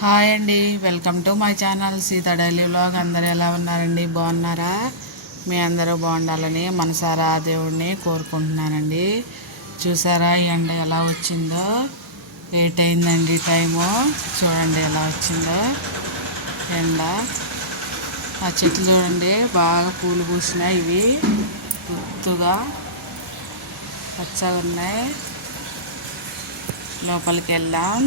Hi అండి welcome to my channel Sita daily vlog. అందరూ ఎలా ఉన్నారండి? బాగున్నారా? మీ అందరూ బాగుండాలని మనసారా దేవుడిని కోరుకుంటున్నానండి. చూసారా ఈ ఎండ ఎలా వచ్చిందో? ఎయిట్ అయిందండి టైము. చూడండి ఎలా వచ్చిందో ఎండ. ఆ చెట్లు చూడండి బాగా పూలు పూసినాయి ఇవి. గుర్తుగా పచ్చగా ఉన్నాయి. లోపలికి వెళ్ళాం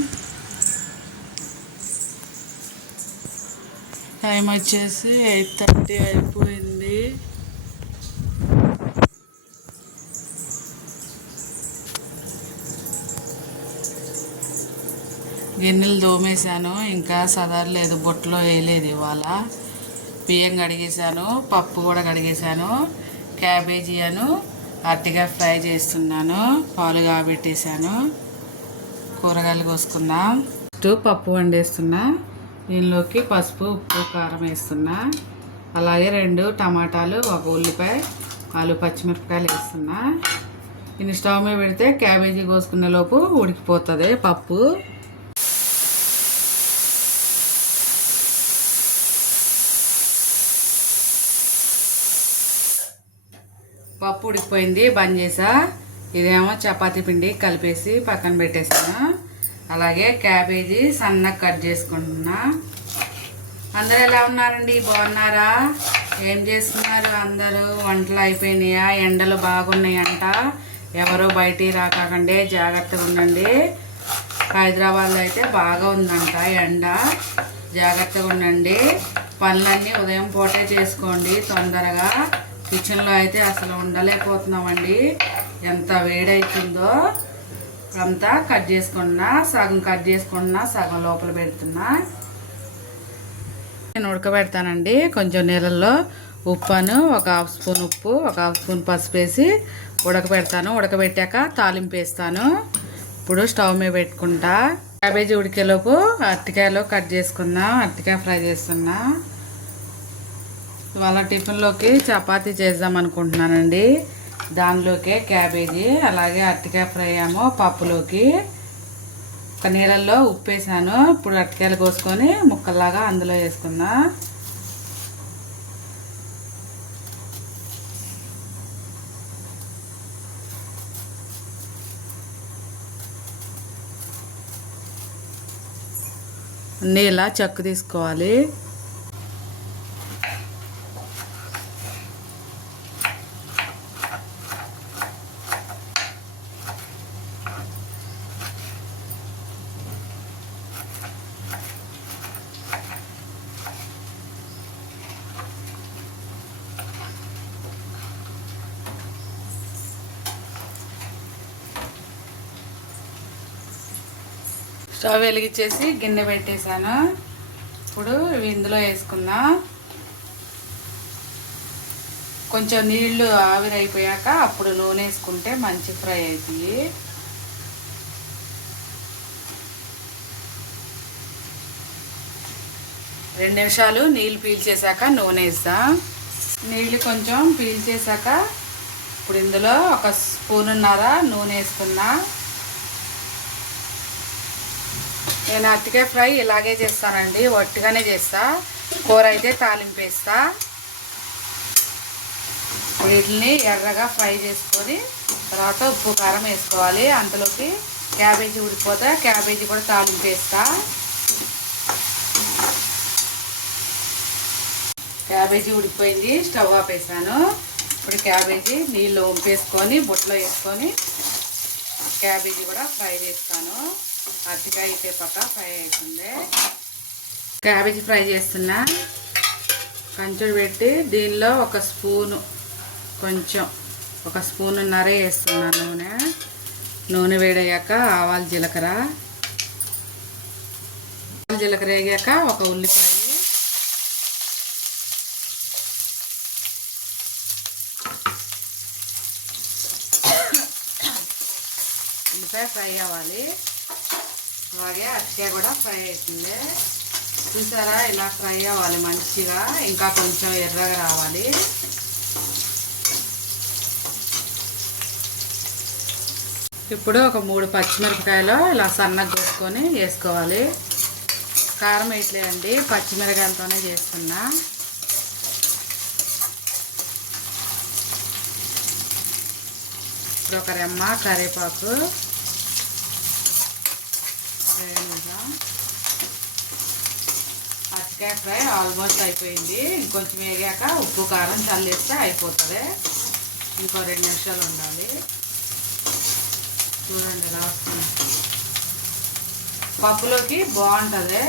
టైం వచ్చేసి ఎయిట్ థర్టీ అయిపోయింది. గిన్నెలు దోమేశాను ఇంకా సదరలేదు బొట్టులో వేయలేదు ఇవాళ. బియ్యం కడిగేశాను పప్పు కూడా కడిగేశాను క్యాబేజీ అను అరటిగా ఫ్రై చేస్తున్నాను పాలు కాబెట్టేశాను కూరగాయలు కోసుకుందాం. ఫస్ట్ పప్పు వండేస్తున్నా. దీనిలోకి పసుపు ఉప్పు కారం వేస్తున్నా. అలాగే రెండు టమాటాలు ఒక ఉల్లిపాయ ఆలు పచ్చిమిరపకాయలు వేస్తున్నా. దీన్ని స్టవ్ మీద పెడితే క్యాబేజీ కోసుకునే లోపు ఉడికిపోతుంది పప్పు. పప్పు ఉడికిపోయింది బంద్ చేసా. ఇదేమో చపాతీ పిండి కలిపేసి పక్కన పెట్టేసాను అలాగే క్యాబేజీ సన్నగా కట్ చేసుకుంటున్నా. అందరు ఎలా ఉన్నారండి? బాగున్నారా? ఏం చేస్తున్నారు అందరూ? వంటలు అయిపోయినాయా? ఎండలు బాగున్నాయంట. ఎవరు బయటికి రాకండి జాగ్రత్తగా ఉండండి. హైదరాబాద్లో అయితే బాగా ఉందంట ఎండ. జాగ్రత్తగా ఉండండి. పనులన్నీ ఉదయం పూటే చేసుకోండి తొందరగా. కిచెన్లో అయితే అసలు ఉండలేకపోతున్నామండి. ఎంత వేడవుతుందో అంతా కట్ చేసుకున్నా సగం కట్ చేసుకున్నా సగం లోపల పెడుతున్నా. నేను ఉడకబెడతానండి. కొంచెం నీళ్ళల్లో ఉప్పును ఒక హాఫ్ స్పూన్ ఉప్పు ఒక హాఫ్ స్పూన్ పసుపు వేసి ఉడకబెడతాను. ఉడకబెట్టాక తాలింపు వేస్తాను. ఇప్పుడు స్టవ్ మీద పెట్టుకుంటా. క్యాబేజీ ఉడికేలోపు అరటికాయలు కట్ చేసుకుందాం అరటికాయ ఫ్రై చేస్తున్నా. ఇవాళ టిఫిన్లోకి చపాతీ చేద్దాం అనుకుంటున్నానండి. దానిలోకే క్యాబేజీ అలాగే అరటికాయ ఫ్రై ఏమో పప్పులోకి. ఒక నీళ్ళల్లో ఉప్పు వేసాను ఇప్పుడు అరటికాయలు కోసుకొని ముక్కల్లాగా అందులో వేసుకున్నా. నీళ్ళ చెక్కు తీసుకోవాలి. స్టవ్ వెలిగించేసి గిన్నె పెట్టేశాను. ఇప్పుడు ఇవి ఇందులో వేసుకుందాం. కొంచెం నీళ్ళు ఆవిరైపోయాక అప్పుడు నూనె వేసుకుంటే మంచి ఫ్రై అవుతుంది రెండు నిమిషాలు నీళ్ళు పీల్చేశాక నూనె వేస్తాం. నీళ్ళు కొంచెం పీల్చేశాక ఇప్పుడు ఇందులో ఒక స్పూన్ ఉన్నారా నూనె వేసుకున్నా. నేను అరటికాయ ఫ్రై ఇలాగే చేస్తానండి ఒట్టిగానే చేస్తా. కూర అయితే తాలింపు వేస్తా. వీటిని ఎర్రగా ఫ్రై చేసుకొని తర్వాత ఉప్పు కారం వేసుకోవాలి. అంతలోకి క్యాబేజీ ఉడికిపోతే క్యాబేజీ కూడా తాలింపు వేస్తా. క్యాబేజీ ఉడికిపోయింది స్టవ్ ఆపేసాను ఇప్పుడు క్యాబేజీ నీళ్ళు వంపేసుకొని బుట్టలో వేసుకొని క్యాబేజీ కూడా ఫ్రై చేస్తాను. అరటికాయ అయితే పక్క ఫ్రై అవుతుంది. క్యాబేజీ ఫ్రై చేస్తున్నా. కంచెడు పెట్టి దీనిలో ఒక స్పూను కొంచెం ఒక స్పూన్ వేస్తున్నా నూనె. నూనె వేడయ్యాక ఆవాలు జీలకర్ర. ఆవాలు జీలకర్ర వేగాక ఒక ఉల్లిపాయ. ఉల్లిపాయ ఫ్రై అవ్వాలి. అలాగే అరటికాయ కూడా ఫ్రై అవుతుంది. చూసారా? ఇలా ఫ్రై అవ్వాలి మంచిగా. ఇంకా కొంచెం ఎర్రగా రావాలి. ఇప్పుడు ఒక మూడు పచ్చిమిరపకాయలు ఇలా సన్నగా కోసుకొని వేసుకోవాలి. కారం వేయట్లేదండి పచ్చిమిరకాయలతోనే చేస్తున్నా. ఇప్పుడు ఒక రెమ్మ కరివేపాకు. పచ్చికాయ ఫ్రై ఆల్మోస్ట్ అయిపోయింది. ఇంకొంచెం వేగాక ఉప్పు కారం చల్లేస్తే అయిపోతుంది. ఇంకో రెండు నిమిషాలు ఉండాలి. చూడండి ఎలా వస్తుంది. పప్పులోకి బాగుంటుంది.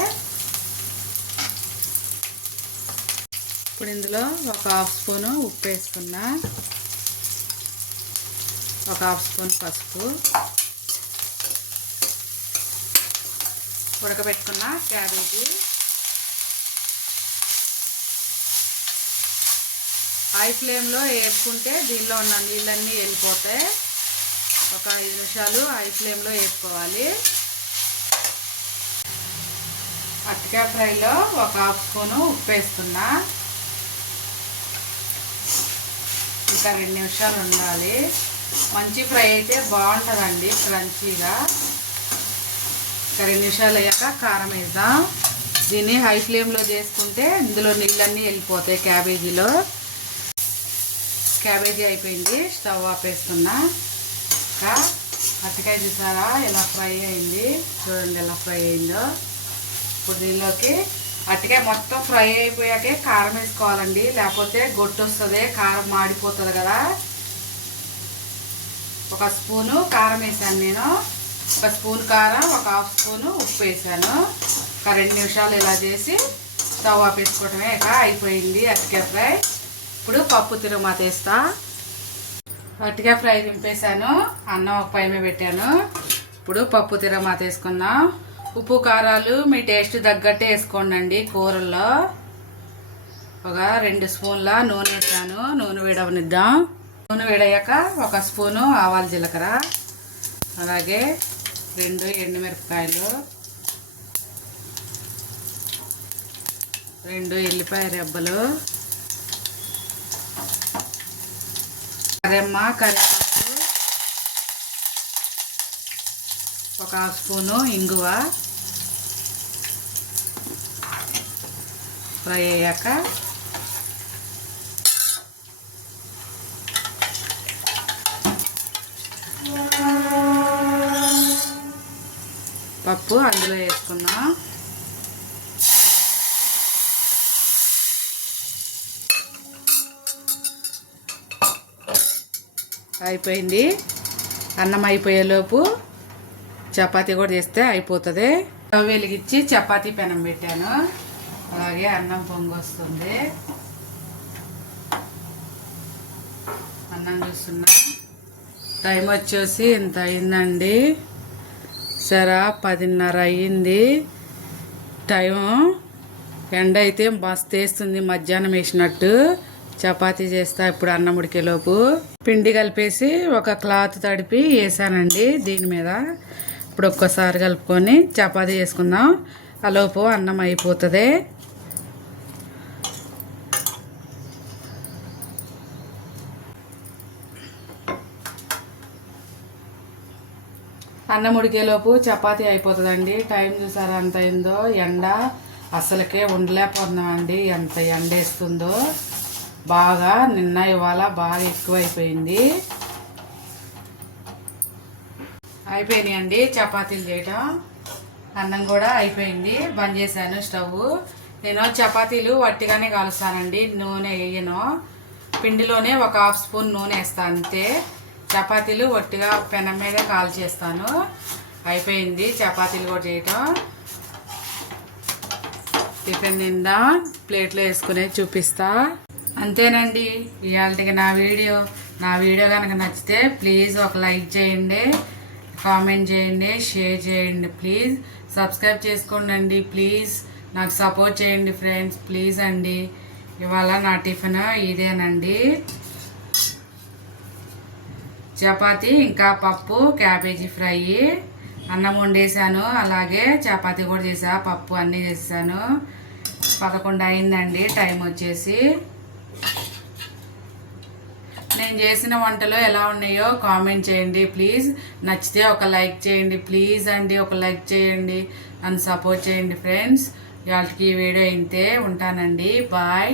ఇప్పుడు ఇందులో ఒక హాఫ్ స్పూను ఉప్పు వేసుకున్నా. ఒక హాఫ్ స్పూన్ పసుపు. ఉడకబెట్టుకున్న క్యాబేజీ. హై ఫ్లేమ్లో వేపుకుంటే దీనిలో ఉన్న నీళ్ళన్నీ వెళ్ళిపోతాయి. ఒక ఐదు నిమిషాలు హై ఫ్లేమ్లో వేపుకోవాలి. అరటికాయ ఫ్రైలో ఒక హాఫ్ స్పూను ఉప్పు వేస్తున్నా. ఇంకా రెండు నిమిషాలు ఉండాలి. మంచి ఫ్రై అయితే బాగుంటుందండి క్రంచీగా. ఇంకా రెండు నిమిషాలు అయ్యాక కారం వేద్దాం. దీన్ని హై ఫ్లేమ్లో చేసుకుంటే ఇందులో నీళ్ళన్నీ వెళ్ళిపోతాయి క్యాబేజీలో. క్యాబేజీ అయిపోయింది స్టవ్ ఆపేస్తున్నా. ఇంకా అరటికాయ చూసారా ఎలా ఫ్రై అయింది? చూడండి ఎలా ఫ్రై అయిందో. ఇప్పుడు దీనిలోకి అట్టకాయ మొత్తం ఫ్రై అయిపోయాకే కారం వేసుకోవాలండి లేకపోతే గొట్టు వస్తుంది కారం మాడిపోతుంది కదా. ఒక స్పూను కారం వేసాను నేను. ఒక స్పూన్ కారం ఒక హాఫ్ స్పూను ఉప్పు వేసాను. ఒక రెండు నిమిషాలు ఇలా చేసి స్టవ్ ఆపేసుకోవటమే ఇక అయిపోయింది అట్టకాయ ఫ్రై. ఇప్పుడు పప్పు తిరుమా తీస్తా. గట్టిగా ఫ్రై దింపేశాను. అన్నం ఒక పై మీద పెట్టాను. ఇప్పుడు పప్పు తిరమా తీసుకుందాం. ఉప్పు కారాలు మీ టేస్ట్ తగ్గట్టే వేసుకోండి కూరల్లో. ఒక రెండు స్పూన్ల నూనె వేసాను నూనె వేడవనిద్దాం. నూనె వేడయ్యాక ఒక స్పూను ఆవాల జీలకర్ర. అలాగే రెండు ఎండుమిరపకాయలు. రెండు ఎల్లిపాయ రెబ్బలు. రెమ్మ కరివేపాకు ఒక హాఫ్ స్పూను ఇంగువ ఫ్రై అయ్యాక పప్పు అందులో వేసుకున్నాం. అయిపోయింది. అన్నం అయిపోయేలోపు చపాతీ కూడా చేస్తే అయిపోతుంది. స్టవ్ వెలిగించి చపాతీ పెనం పెట్టాను. అలాగే అన్నం పొంగొస్తుంది అన్నం చూస్తున్నా. టైం వచ్చేసి ఇంత అయిందండి? సరే పదిన్నర అయ్యింది. టైం ఎండ అయితే మస్తు వేస్తుంది. మధ్యాహ్నం వేసినట్టు చపాతీ చేస్తా ఇప్పుడు అన్నం ఉడికేలోపు పిండి కలిపేసి ఒక క్లాత్ తడిపి వేసానండి దీని మీద. ఇప్పుడు ఒక్కసారి కలుపుకొని చపాతీ చేసుకుందాం. అలోపు అన్నం అయిపోతుంది. అన్నం ఉడికేలోపు చపాతీ అయిపోతుందండి. టైం చూసారా ఎంత అయిందో? ఎండ అసలుకే ఉండలేకపోతున్నామండి. ఎంత ఎండ వేస్తుందో. బాగా నిన్న ఇవాళ బాగా ఎక్కువైపోయింది. అయిపోయినాయండి చపాతీలు చేయటం. అన్నం కూడా అయిపోయింది. బంద్ చేశాను స్టవ్. నేను చపాతీలు వట్టిగానే కాలుస్తానండి నూనె వేయను. పిండిలోనే ఒక హాఫ్ స్పూన్ నూనె వేస్తాను అంతే. చపాతీలు వట్టిగా పెనం మీద కాల్ చేస్తాను అయిపోయింది చపాతీలు కూడా చేయటం. టిఫిన్ నిండా ప్లేట్లో వేసుకునే చూపిస్తా. అంతేనండి. ఇవాళకి నా వీడియో నా వీడియో కనుక నచ్చితే ప్లీజ్ ఒక లైక్ చేయండి కామెంట్ చేయండి షేర్ చేయండి ప్లీజ్. సబ్స్క్రైబ్ చేసుకోండి ప్లీజ్. నాకు సపోర్ట్ చేయండి ఫ్రెండ్స్ ప్లీజ్ అండి. ఇవాళ నా టిఫిన్ ఇదేనండి. చపాతి ఇంకా పప్పు క్యాబేజీ ఫ్రై. అన్నం వండేసాను అలాగే చపాతీ కూడా చేసా పప్పు అన్నీ చేసాను పదకొండు అయిందండి టైం వచ్చేసి. నేను చేసిన వంటలు ఎలా ఉన్నాయో కామెంట్ చేయండి ప్లీజ్ నచ్చితే ఒక లైక్ చేయండి ప్లీజ్ అండి. ఒక లైక్ చేయండి నన్ను సపోర్ట్ చేయండి ఫ్రెండ్స్ వాళ్ళకి ఈ వీడియో అయితే ఉంటానండి. బాయ్